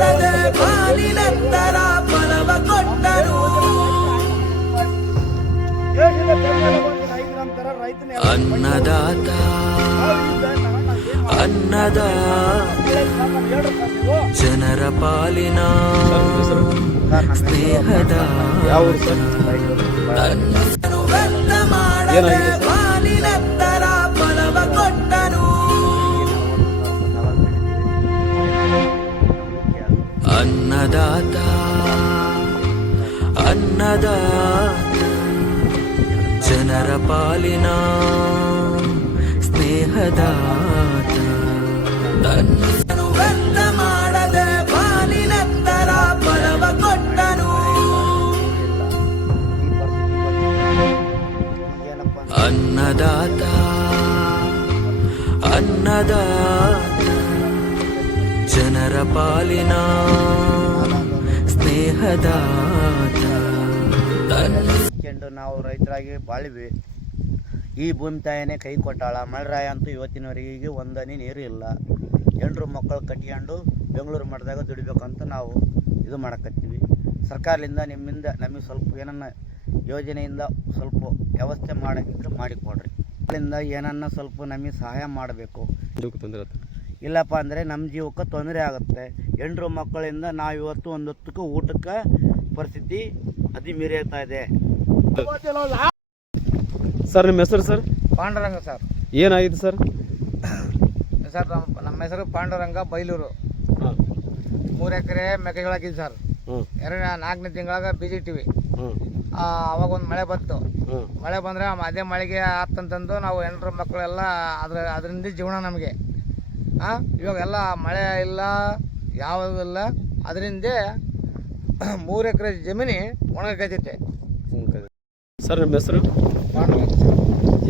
ಮಾಡದೆ ಬಾನಿನೆತ್ತರ ಫಲವ ಕೊಟ್ಟನು. ಅನ್ನದಾತ ಅನ್ನದಾತ ಜನರ ಪಾಲಿನ ಸ್ನೇಹದ ವ್ಯಕ್ತ ಮಾಡದೆ ಬಾನಿನೆತ್ತರ ಫಲವ ಕೊಟ್ಟನು. ಅನ್ನದಾತ ಅನ್ನದಾತ ಜನರ ಪಾಲಿನ ಸ್ನೇಹದಾತ ತನ್ನನ್ನು ವ್ಯಕ್ತ ಮಾಡದೆ ಬಾನಿನೆತ್ತರ ಫಲವ ಕೊಟ್ಟನು. ಅನ್ನದಾತ ಅನ್ನದಾತ ಜನರ ಪಾಲಿನ ಸ್ನೇಹದಾತ ನಾವು ರೈತರಾಗಿ ಬಾಳಿವಿ. ಈ ಭೂಮಿ ತಾಯಿನೇ ಕೈ ಕೊಟ್ಟಾಳ. ಮಳೆರಾಯ ಅಂತೂ ಇವತ್ತಿನವರೆಗೆ ಒಂದನಿ ನೀರು ಇಲ್ಲ. ಹೆಂಡ್ರು ಮಕ್ಕಳು ಕಟ್ಕೊಂಡು ಬೆಂಗಳೂರು ಮಠದಾಗ ದುಡಿಬೇಕಂತ ನಾವು ಇದು ಮಾಡಕತ್ತೀವಿ. ಸರ್ಕಾರದಿಂದ ನಿಮ್ಮಿಂದ ನಮಗೆ ಸ್ವಲ್ಪ ಏನನ್ನ ಯೋಜನೆಯಿಂದ ಸ್ವಲ್ಪ ವ್ಯವಸ್ಥೆ ಮಾಡೋಕ್ಕಿದ್ರೆ ಮಾಡಿಕೊಡ್ರಿ. ಅದರಿಂದ ಏನನ್ನ ಸ್ವಲ್ಪ ನಮಗೆ ಸಹಾಯ ಮಾಡಬೇಕು. ಇಲ್ಲಪ್ಪ ಅಂದರೆ ನಮ್ಮ ಜೀವಕ್ಕೆ ತೊಂದರೆ ಆಗುತ್ತೆ. ಹೆಂಡ್ರು ಮಕ್ಕಳಿಂದ ನಾವು ಇವತ್ತು ಒಂದು ಹೊತ್ತಕ್ಕೆ ಊಟಕ್ಕೆ ಪರಿಸ್ಥಿತಿ ಅತಿ ಮೀರಿತಾ ಇದೆ. ಸರ್ ನಿಮ್ಮ ಹೆಸರು ಸರ್? ಪಾಂಡುರಂಗ ಸರ್. ಏನಾಗಿದೆ ಸರ್? ಸರ್ ನಮ್ಮ ಹೆಸರು ಪಾಂಡುರಂಗ, ಬೈಲೂರು. 3 ಎಕರೆ ಮೆಕ್ಕೆಜೋಳ ಹಾಕಿದ್ವಿ ಸರ್. 4ನೇ ತಿಂಗಳಾಗ ಬೀಜಿಟ್ಟಿವಿ. ಅವಾಗ ಒಂದು ಮಳೆ ಬಂತು. ಮಳೆ ಬಂದರೆ ಅದೇ ಮಳೆಗೆ ಆತಂತಂದು ನಾವು ಹೆಂಡ್ರು ಮಕ್ಕಳೆಲ್ಲ ಅದರಿಂದ ಜೀವನ ನಮಗೆ. ಇವಾಗೆಲ್ಲ ಮಳೆ ಇಲ್ಲ, ಯಾವುದಿಲ್ಲ. ಅದರಿಂದ 3 ಎಕರೆ ಜಮೀನು ಒಣಗೈತೈತೆ. ಸರ್ ನಿಮ್ಮ ಹೆಸರು? ಪಾಂಡುರಂಗ.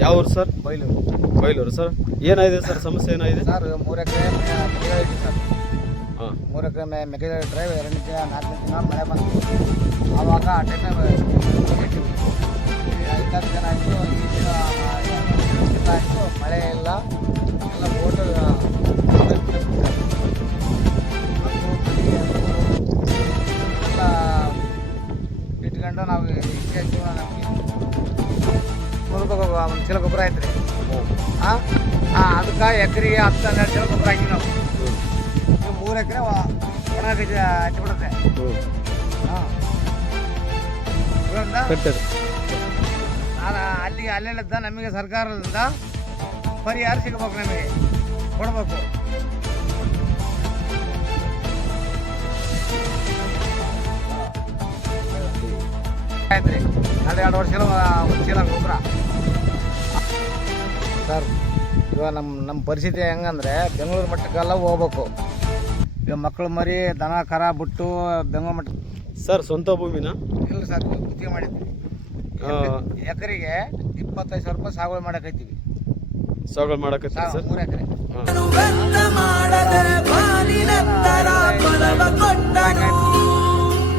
ಯಾವ ಊರು ಸರ್? ಬೈಲೂರು. ಬೈಲೂರು ಸರ್. ಏನಾಗಿದೆ ಸರ್ ಸಮಸ್ಯೆ? ಏನಾಗಿದೆ ಸರ್? 3 ಎಕರೆ ಮೆಕ್ಕೆಜೋಳ ಐತಿ ಸರ್. 3 ಎಕರೆ ಮೆಕ್ಕೆಜೋಳ ಇಟ್ಟರೆ 2ನೇ ದಿನ 4ನೇ ದಿನ ಮಳೆ ಬಂತು. ಆವಾಗ ಆ ಟೈಮ್ನಾಗ 5-6 ಜನ ಆಯಿತು. ಈ ದಿನ ಆಯಿತು, ಮಳೆ ಇಲ್ಲ. ಎಲ್ಲ ಬೋಟು ಎಲ್ಲ ಇಟ್ಕೊಂಡು ನಾವು ಇಷ್ಟೇ ಜೀವನ ನಮಗೆ. ಒಂದು ಚೀಲ ಗೊಬ್ಬರ ಐತ್ರಿ. ಅದಕ್ಕೆ ಎಕರೆಗೆ 10-12 ಚೀಲ ಗೊಬ್ಬರ ಹಾಕಿ ನಾವು 3 ಎಕರೆ ಒಣಗೈತಿ ಹಚ್ಚಿಬಿಡುತ್ತೆ. ಅಲ್ಲೆಲ್ಲಿದ್ದ ನಮಗೆ ಸರ್ಕಾರದಿಂದ ಪರಿಹಾರ ಸಿಗಬೇಕು, ನಮಗೆ ಕೊಡಬೇಕು. ಆಯ್ತು ರೀ. 2 ವರ್ಷ ಚೀಲ ಗೊಬ್ಬರ ಸರ್. ಇವಾಗ ನಮ್ಮ ಪರಿಸ್ಥಿತಿ ಹೆಂಗಂದ್ರೆ ಬೆಂಗಳೂರು ಮಟ್ಟಕ್ಕೆಲ್ಲ ಹೋಗ್ಬೇಕು. ಇವಾಗ ಮಕ್ಕಳು ಮರಿ ದನ ಕರ ಬಿಟ್ಟು ಬೆಂಗಳೂರು ಮಟ್ಟ. ಸರ್ ಸ್ವಂತ ಭೂಮಿನ? ಇಲ್ಲ ಸರ್, ಗುತ್ತಿಗೆ ಮಾಡಿದ್ವಿ. ಎಕರೆಗೆ 25,000 ರೂಪಾಯಿ ಸಾಗುವಳಿ ಮಾಡಕೈತೀವಿ. ಸಾಗುವಳಿ ಮಾಡಕತ್ತೀವಿ ಸರ್. 3 ಎಕರೆ.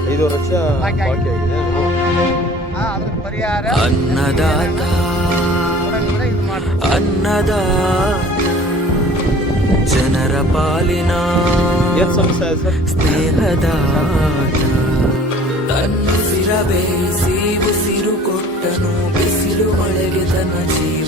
5 ಲಕ್ಷ ಬಾಕಿ ಆಗಿದೆ. ಅದ್ರ ಪರಿಹಾರ ಅನ್ನದಾತ ಅನ್ನದಾತ ಜನರ ಪಾಲಿನ ಏನು ಸಮಸ್ಯೆ ಆಯ್ತು ಸರ್? ಸ್ನೇಹದಾತ ತನ್ನುಸಿರ ಬೇಯಿಸಿ ಉಸಿರು ಕೊಟ್ಟನು. ಬಿಸಿಲು ಮಳೆಗೆ ತನ್ನ ಜೀವ